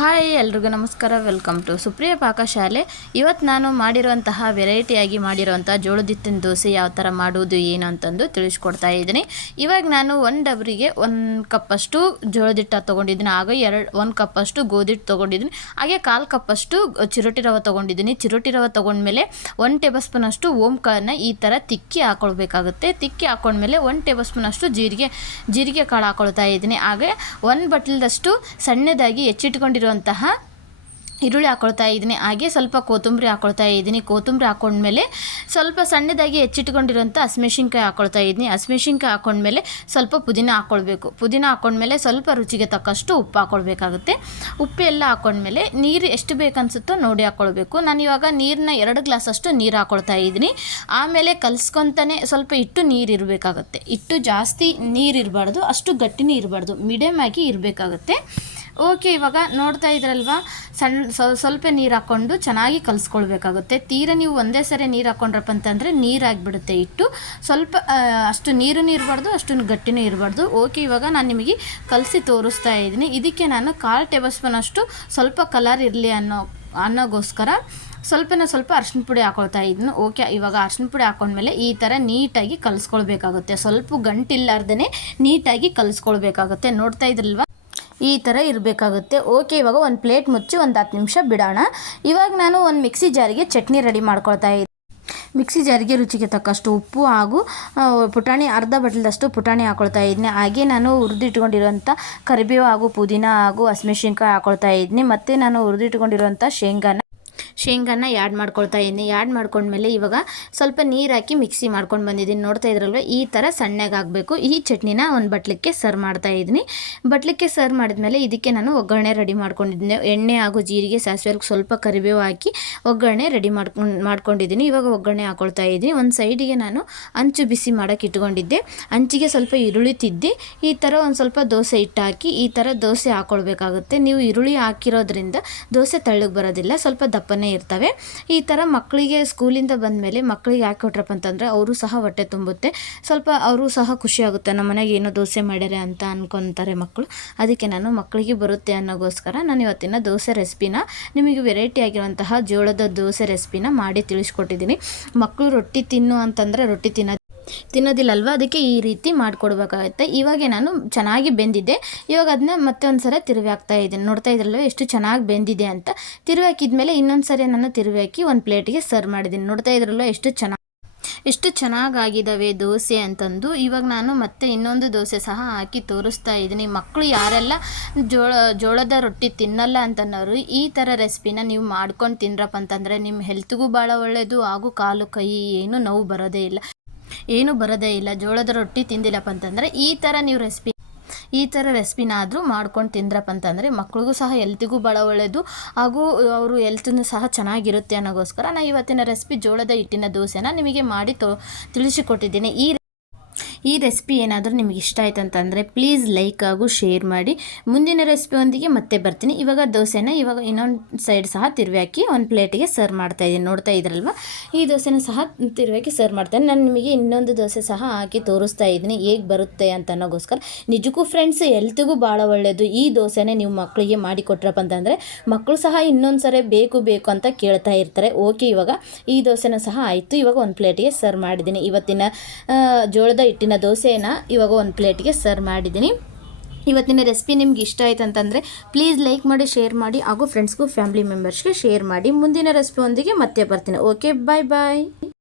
Hi ಎಲ್ರಿಗೂ ನಮಸ್ಕಾರ, welcome to Supriya ಪಾಕಶಾಲೆ ಇವತ್ತು ನಾನು ಮಾಡಿರುವಂತಹ ವೆರೈಟಿಯಾಗಿ ಮಾಡಿರುವಂಥ ಜೋಳದಿತ್ತಿನ ದೋಸೆ ಯಾವ ಥರ ಮಾಡುವುದು, ಏನು ಅಂತಂದು ತಿಳಿಸ್ಕೊಡ್ತಾ ಇದ್ದೀನಿ. ಇವಾಗ ನಾನು ಒಂದು ಡಬ್ರಿಗೆ ಒಂದು ಕಪ್ಪಷ್ಟು ಜೋಳದಿಟ್ಟ ತೊಗೊಂಡಿದ್ದೀನಿ. ಆಗ ಎರಡು, ಒಂದು ಕಪ್ಪಷ್ಟು ಗೋಧಿಟ್ಟು ತೊಗೊಂಡಿದ್ದೀನಿ. ಹಾಗೆ ಕಾಲು ಕಪ್ಪಷ್ಟು ಚಿರೋಟಿ ರವೆ ತೊಗೊಂಡಿದ್ದೀನಿ. ಚಿರೋಟಿ ರವೆ ತೊಗೊಂಡ್ಮೇಲೆ ಒಂದು ಟೇಬಲ್ ಸ್ಪೂನಷ್ಟು ಓಂಕಾಳನ್ನ ಈ ಥರ ತಿಕ್ಕಿ ಹಾಕೊಳ್ಬೇಕಾಗುತ್ತೆ. ತಿಕ್ಕಿ ಹಾಕೊಂಡ್ಮೇಲೆ ಒಂದು ಟೇಬಲ್ ಸ್ಪೂನಷ್ಟು ಜೀರಿಗೆ ಜೀರಿಗೆ ಕಾಳು ಹಾಕೊಳ್ತಾ ಇದ್ದೀನಿ. ಹಾಗೆ ಒಂದು ಬಟ್ಲದಷ್ಟು ಸಣ್ಣದಾಗಿ ಹೆಚ್ಚಿಟ್ಕೊಂಡಿರುವಂತಹ ಈರುಳ್ಳಿ ಹಾಕೊಳ್ತಾ ಇದ್ದೀನಿ. ಹಾಗೆ ಸ್ವಲ್ಪ ಕೊತ್ತಂಬರಿ ಹಾಕೊಳ್ತಾ ಇದ್ದೀನಿ. ಕೊತ್ತಂಬರಿ ಹಾಕೊಂಡ್ಮೇಲೆ ಸ್ವಲ್ಪ ಸಣ್ಣದಾಗಿ ಹೆಚ್ಚಿಟ್ಕೊಂಡಿರೋಂಥ ಹಸಿಮೆಣ್ಸಿನ್ಕಾಯಿ ಹಾಕೊಳ್ತಾ ಇದ್ದೀನಿ. ಹಸಿಮೆಣ್ಸಿನ್ಕಾಯಿ ಹಾಕೊಂಡ್ಮೇಲೆ ಸ್ವಲ್ಪ ಪುದೀನ ಹಾಕ್ಕೊಳ್ಬೇಕು ಪುದೀನ ಹಾಕೊಂಡ್ಮೇಲೆ ಸ್ವಲ್ಪ ರುಚಿಗೆ ತಕ್ಕಷ್ಟು ಉಪ್ಪು ಹಾಕ್ಕೊಳ್ಬೇಕಾಗುತ್ತೆ ಉಪ್ಪು ಎಲ್ಲ ಹಾಕೊಂಡ್ಮೇಲೆ ನೀರು ಎಷ್ಟು ಬೇಕನ್ಸುತ್ತೋ ನೋಡಿ ಹಾಕ್ಕೊಳ್ಬೇಕು ನಾನು ಇವಾಗ ನೀರನ್ನ ಎರಡು ಗ್ಲಾಸಷ್ಟು ನೀರು ಹಾಕ್ಕೊಳ್ತಾ ಇದ್ದೀನಿ. ಆಮೇಲೆ ಕಲಿಸ್ಕೊತಾನೆ ಸ್ವಲ್ಪ ಇಟ್ಟು ನೀರು ಇರಬೇಕಾಗುತ್ತೆ. ಇಟ್ಟು ಜಾಸ್ತಿ ನೀರು ಇರಬಾರ್ದು, ಅಷ್ಟು ಗಟ್ಟಿನೇ ಇರಬಾರ್ದು. ಮೀಡಿಯಮ್ ಆಗಿ ಇರಬೇಕಾಗುತ್ತೆ. ಓಕೆ ಇವಾಗ ನೋಡ್ತಾ ಇದ್ರಲ್ವಾ? ಸಣ್ಣ ಸ್ವಲ್ಪ ನೀರು ಹಾಕ್ಕೊಂಡು ಚೆನ್ನಾಗಿ ಕಲಿಸ್ಕೊಳ್ಬೇಕಾಗುತ್ತೆ. ತೀರ ನೀವು ಒಂದೇ ಸರಿ ನೀರು ಹಾಕ್ಕೊಂಡ್ರಪ್ಪ ಅಂತಂದರೆ ನೀರಾಗಿಬಿಡುತ್ತೆ ಇಟ್ಟು ಸ್ವಲ್ಪ ಅಷ್ಟು ನೀರು ಇರಬಾರ್ದು ಅಷ್ಟು ಗಟ್ಟಿನೂ ಇರಬಾರ್ದು. ಓಕೆ ಇವಾಗ ನಾನು ನಿಮಗೆ ಕಲಸಿ ತೋರಿಸ್ತಾ ಇದ್ದೀನಿ. ಇದಕ್ಕೆ ನಾನು ಕಾಲು ಟೇಬಲ್ ಸ್ಪೂನ್ ಅಷ್ಟು ಸ್ವಲ್ಪ ಕಲರ್ ಇರಲಿ ಅನ್ನೋ, ಅನ್ನೋಗೋಸ್ಕರ ಸ್ವಲ್ಪನ ಸ್ವಲ್ಪ ಅರ್ಶಿನ ಪುಡಿ ಹಾಕೊಳ್ತಾ ಇದ್ದೀನಿ ಓಕೆ ಇವಾಗ ಅರ್ಶಿನ ಪುಡಿ ಹಾಕೊಂಡ್ಮೇಲೆ ಈ ಥರ ನೀಟಾಗಿ ಕಲಿಸ್ಕೊಳ್ಬೇಕಾಗುತ್ತೆ. ಸ್ವಲ್ಪ ಗಂಟಿಲ್ಲಾರ್ದೇ ನೀಟಾಗಿ ಕಲಿಸ್ಕೊಳ್ಬೇಕಾಗುತ್ತೆ. ನೋಡ್ತಾ ಇದ್ರಲ್ವಾ? ಈ ಥರ ಇರಬೇಕಾಗುತ್ತೆ. ಓಕೆ ಇವಾಗ ಒಂದು ಪ್ಲೇಟ್ ಮುಚ್ಚಿ ಒಂದು ಹತ್ತು ನಿಮಿಷ ಬಿಡೋಣ. ಇವಾಗ ನಾನು ಒಂದು ಮಿಕ್ಸಿ ಜಾರಿಗೆ ಚಟ್ನಿ ರೆಡಿ ಮಾಡ್ಕೊಳ್ತಾ ಇದ್ದೆ ಮಿಕ್ಸಿ ಜಾರಿಗೆ ರುಚಿಗೆ ತಕ್ಕಷ್ಟು ಉಪ್ಪು ಹಾಗೂ ಪುಟಾಣಿ, ಅರ್ಧ ಬಟ್ಲದಷ್ಟು ಪುಟಾಣಿ ಹಾಕೊಳ್ತಾ ಇದ್ದೀನಿ ಹಾಗೆ ನಾನು ಹುರಿದಿಟ್ಕೊಂಡಿರುವಂಥ ಕರಿಬೇವು ಹಾಗೂ ಪುದೀನ ಹಾಗೂ ಹಸಿಮೆಣ್ಸಿನ್ಕಾಯಿ ಹಾಕೊಳ್ತಾ ಇದ್ದೀನಿ ಮತ್ತು ನಾನು ಹುರಿದಿಟ್ಕೊಂಡಿರುವಂಥ ಶೇಂಗಾನ ಶೇಂಗಾನ ಯಾಡ್ ಮಾಡ್ಕೊಳ್ತಾ ಇದ್ದೀನಿ. ಯಾಡ್ ಮಾಡ್ಕೊಂಡ್ಮೇಲೆ ಇವಾಗ ಸ್ವಲ್ಪ ನೀರು ಹಾಕಿ ಮಿಕ್ಸಿ ಮಾಡ್ಕೊಂಡು ಬಂದಿದ್ದೀನಿ. ನೋಡ್ತಾ ಇದ್ರಲ್ವ? ಈ ಥರ ಸಣ್ಣಗೆ ಆಗಬೇಕು. ಈ ಚಟ್ನಿನ ಒಂದು ಬಟ್ಲಿಕ್ಕೆ ಸರ್ವ್ ಮಾಡ್ತಾ ಇದ್ದೀನಿ. ಬಟ್ಲಿಕ್ಕೆ ಸರ್ವ್ ಮಾಡಿದ್ಮೇಲೆ ಇದಕ್ಕೆ ನಾನು ಒಗ್ಗರಣೆ ರೆಡಿ ಮಾಡ್ಕೊಂಡಿದ್ದೀನಿ ಎಣ್ಣೆ ಹಾಗೂ ಜೀರಿಗೆ, ಸಾಸಿವೆ ಸ್ವಲ್ಪ ಕರಿಬೇವು ಹಾಕಿ ಒಗ್ಗರಣೆ ರೆಡಿ ಮಾಡ್ಕೊಂಡು, ಮಾಡ್ಕೊಂಡಿದ್ದೀನಿ. ಇವಾಗ ಒಗ್ಗರಣೆ ಹಾಕೊಳ್ತಾ ಇದ್ದೀನಿ. ಒಂದು ಸೈಡಿಗೆ ನಾನು ಅಂಚು ಬಿಸಿ ಮಾಡೋಕ್ಕೆ ಇಟ್ಕೊಂಡಿದ್ದೆ. ಅಂಚಿಗೆ ಸ್ವಲ್ಪ ಈರುಳ್ಳಿ ತಿದ್ದಿ, ಈ ಥರ ಒಂದು ಸ್ವಲ್ಪ ದೋಸೆ ಹಿಟ್ಟು ಹಾಕಿ ಈ ಥರ ದೋಸೆ ಹಾಕೊಳ್ಬೇಕಾಗುತ್ತೆ. ನೀವು ಈರುಳ್ಳಿ ಹಾಕಿರೋದ್ರಿಂದ ದೋಸೆ ತಳ್ಳಗೆ ಬರೋದಿಲ್ಲ. ಸ್ವಲ್ಪ ದಪ್ಪನೇ ಇರ್ತವೆ. ಈ ಥರ ಮಕ್ಕಳಿಗೆ ಸ್ಕೂಲಿಂದ ಬಂದ ಮೇಲೆ ಮಕ್ಕಳಿಗೆ ಯಾಕೆ ಕೊಟ್ರಪ್ಪ ಅಂತಂದರೆ ಅವರು ಸಹ ಹೊಟ್ಟೆ ತುಂಬುತ್ತೆ. ಸ್ವಲ್ಪ ಅವರು ಸಹ ಖುಷಿಯಾಗುತ್ತೆ ನಮ್ಮ ಮನೆಗೆ ಏನೋ ದೋಸೆ ಮಾಡ್ಯಾರೆ ಅಂತ ಅನ್ಕೊತಾರೆ ಮಕ್ಕಳು. ಅದಕ್ಕೆ ನಾನು ಮಕ್ಕಳಿಗೆ ಬರುತ್ತೆ ಅನ್ನೋಗೋಸ್ಕರ ನಾನು ಇವತ್ತಿನ ದೋಸೆ ರೆಸಿಪಿನ ನಿಮಗೆ ವೆರೈಟಿ ಆಗಿರುವಂತಹ ಜೋಳದ ದೋಸೆ ರೆಸಿಪಿನ ಮಾಡಿ ತಿಳಿಸ್ಕೊಟ್ಟಿದ್ದೀನಿ. ಮಕ್ಕಳು ರೊಟ್ಟಿ ತಿನ್ನು ಅಂತಂದರೆ ರೊಟ್ಟಿ ತಿನ್ನೋದು ತಿನ್ನೋದಿಲ್ಲಲ್ವ? ಅದಕ್ಕೆ ಈ ರೀತಿ ಮಾಡಿಕೊಡ್ಬೇಕಾಗತ್ತೆ. ಇವಾಗ ನಾನು ಚೆನ್ನಾಗಿ ಬೆಂದಿದ್ದೆ. ಇವಾಗ ಅದನ್ನ ಮತ್ತೆ ಒಂದು ಸಲ ತಿರುವಿ ಹಾಕ್ತಾ ಇದ್ದೀನಿ. ನೋಡ್ತಾ ಇದ್ರಲ್ಲ ಎಷ್ಟು ಚೆನ್ನಾಗಿ ಬೆಂದಿದೆ ಅಂತ. ತಿರುವಿ ಹಾಕಿದ್ಮೇಲೆ ಇನ್ನೊಂದು ಸರಿ ನಾನು ತಿರುವಿ ಹಾಕಿ ಒಂದು ಪ್ಲೇಟಿಗೆ ಸರ್ವ್ ಮಾಡಿದ್ದೀನಿ. ನೋಡ್ತಾ ಇದ್ರಲ್ಲ ಎಷ್ಟು ಚೆನ್ನಾಗಿ ಎಷ್ಟು ಚೆನ್ನಾಗಾಗಿದ್ದಾವೆ ದೋಸೆ ಅಂತಂದು. ಇವಾಗ ನಾನು ಮತ್ತೆ ಇನ್ನೊಂದು ದೋಸೆ ಸಹ ಹಾಕಿ ತೋರಿಸ್ತಾ ಇದ್ದೀನಿ. ಮಕ್ಕಳು ಯಾರೆಲ್ಲ ಜೋಳ, ಜೋಳದ ರೊಟ್ಟಿ ತಿನ್ನಲ್ಲ ಅಂತನ್ನೋರು, ಈ ಥರ ರೆಸಿಪಿನ ನೀವು ಮಾಡ್ಕೊಂಡು ತಿನ್ರಪ್ಪ ಅಂತಂದರೆ ನಿಮ್ಮ ಹೆಲ್ತ್ಗೂ ಭಾಳ ಒಳ್ಳೆಯದು ಹಾಗೂ ಕಾಲು, ಕೈ, ಏನು ನೋವು ಬರೋದೇ ಇಲ್ಲ. ಏನೂ ಬರೋದೇ ಇಲ್ಲ, ಜೋಳದ ರೊಟ್ಟಿ ತಿಂದಿಲ್ಲಪ್ಪ ಅಂತಂದರೆ ಈ ಥರ ನೀವು ರೆಸಿಪಿ ಈ ಥರ ರೆಸಿಪಿನಾದರೂ ಮಾಡ್ಕೊಂಡು ತಿಂದ್ರಪ್ಪ ಅಂತಂದರೆ ಮಕ್ಳಿಗೂ ಸಹ ಹೆಲ್ತಿಗೂ ಭಾಳ ಒಳ್ಳೆಯದು ಹಾಗೂ ಅವರು ಹೆಲ್ತನ್ನು ಸಹ ಚೆನ್ನಾಗಿರುತ್ತೆ ಅನ್ನೋಗೋಸ್ಕರ ನಾನು ಇವತ್ತಿನ ರೆಸಿಪಿ ಜೋಳದ ಹಿಟ್ಟಿನ ದೋಸೆನ ನಿಮಗೆ ಮಾಡಿ ತೋ ತಿಳಿಸಿಕೊಟ್ಟಿದ್ದೀನಿ. ಈ ಈ ರೆಸಿಪಿ ಏನಾದರೂ ನಿಮಗೆ ಇಷ್ಟ ಆಯ್ತು ಅಂತಂದರೆ ಪ್ಲೀಸ್ ಲೈಕ್ ಹಾಗೂ ಶೇರ್ ಮಾಡಿ. ಮುಂದಿನ ರೆಸಿಪಿಯೊಂದಿಗೆ ಮತ್ತೆ ಬರ್ತೀನಿ. ಇವಾಗ ದೋಸೆನ ಇವಾಗ ಇನ್ನೊಂದು ಸೈಡ್ ಸಹ ತಿರುವಿ ಹಾಕಿ ಒಂದು ಪ್ಲೇಟಿಗೆ ಸರ್ವ್ ಮಾಡ್ತಾ ಇದ್ದೀನಿ. ನೋಡ್ತಾ ಇದ್ರಲ್ವ? ಈ ದೋಸೆನ ಸಹ ತಿರುವಿ ಹಾಕಿ ಸರ್ವ್ ಮಾಡ್ತೇನೆ. ನಾನು ನಿಮಗೆ ಇನ್ನೊಂದು ದೋಸೆ ಸಹ ಹಾಕಿ ತೋರಿಸ್ತಾ ಇದ್ದೀನಿ. ಹೇಗೆ ಬರುತ್ತೆ ಅಂತ ಅನ್ನೋಗೋಸ್ಕರ ನಿಜಕ್ಕೂ ಫ್ರೆಂಡ್ಸ್ ಎಲ್ತಿಗೂ ಭಾಳ ಒಳ್ಳೆಯದು ಈ ದೋಸೆನೇ ನೀವು ಮಕ್ಕಳಿಗೆ ಮಾಡಿಕೊಟ್ರಪ್ಪ ಅಂತಂದರೆ ಮಕ್ಕಳು ಸಹ ಇನ್ನೊಂದು ಸರಿ ಬೇಕು ಬೇಕು ಅಂತ ಕೇಳ್ತಾ ಇರ್ತಾರೆ. ಓಕೆ ಇವಾಗ ಈ ದೋಸೆನ ಸಹ ಆಯಿತು. ಇವಾಗ ಒಂದು ಪ್ಲೇಟಿಗೆ ಸರ್ವ್ ಮಾಡಿದ್ದೀನಿ. ಇವತ್ತಿನ ಜೋಳದ ಹಿಟ್ಟಿನ ಇವತ್ತಿನ ದೋಸೆನ ಇವಾಗ ಒಂದು ಪ್ಲೇಟ್ಗೆ ಸರ್ವ್ ಮಾಡಿದ್ದೀನಿ. ಇವತ್ತಿನ ರೆಸಿಪಿ ನಿಮ್ಗೆ ಇಷ್ಟ ಆಯ್ತು ಅಂತಂದರೆ ಪ್ಲೀಸ್ ಲೈಕ್ ಮಾಡಿ ಶೇರ್ ಮಾಡಿ, ಹಾಗೂ ಫ್ರೆಂಡ್ಸ್ಗೂ ಫ್ಯಾಮಿಲಿ ಮೆಂಬರ್ಸ್ಗೆ ಶೇರ್ ಮಾಡಿ. ಮುಂದಿನ ರೆಸಿಪಿ ಒಂದಿಗೆ ಮತ್ತೆ ಬರ್ತೀನಿ. ಓಕೆ ಬಾಯ್ ಬಾಯ್